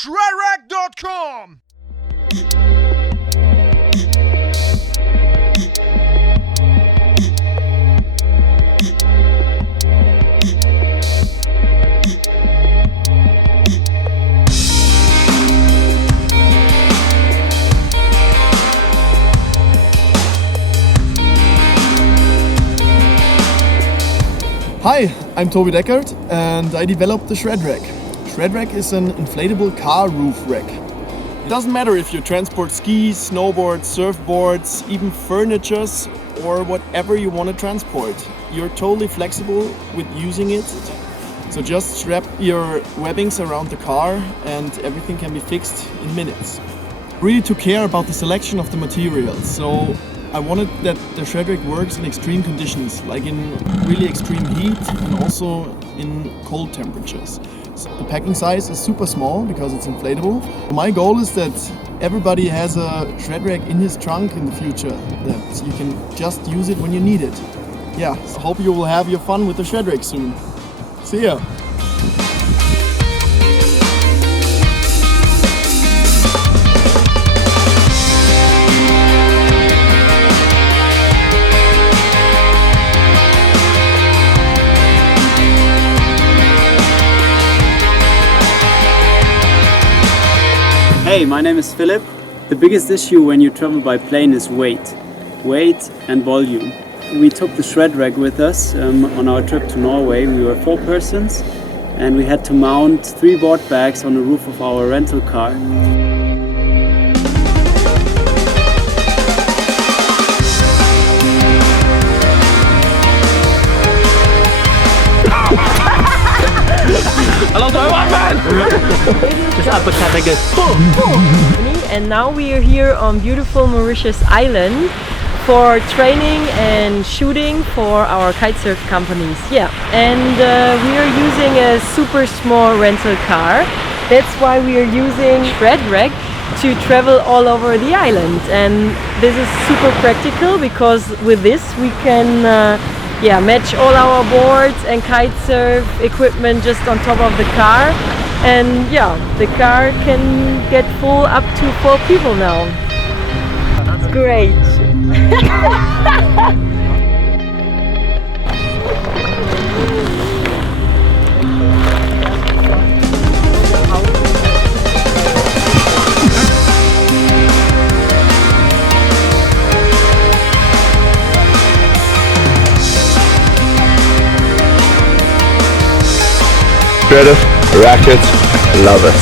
ShredRack.com. Hi, I'm Toby Deckert and I developed the ShredRack. ShredRack is an inflatable car roof rack. It doesn't matter if you transport skis, snowboards, surfboards, even furnitures or whatever you want to transport. You're totally flexible with using it. So just strap your webbings around the car and everything can be fixed in minutes. Really took care about the selection of the materials. So I wanted that the ShredRack works in extreme conditions, like in really extreme heat and also in cold temperatures. So the packing size is super small because it's inflatable. My goal is that everybody has a ShredRack in his trunk in the future, that you can just use it when you need it. Yeah, I hope you will have your fun with the ShredRack soon. See ya! Hey, my name is Philip. The biggest issue when you travel by plane is weight and volume. We took the ShredRack with us on our trip to Norway. We were 4 persons and we had to mount 3 board bags on the roof of our rental car. And now we are here on beautiful Mauritius Island for training and shooting for our kitesurf companies. Yeah, and we are using a super small rental car. That's why we are using ShredRack to travel all over the island. And this is super practical because with this we can match all our boards and kitesurf equipment just on top of the car. And yeah, the car can get full up to 4 people now. It's great. ShredRack, love it.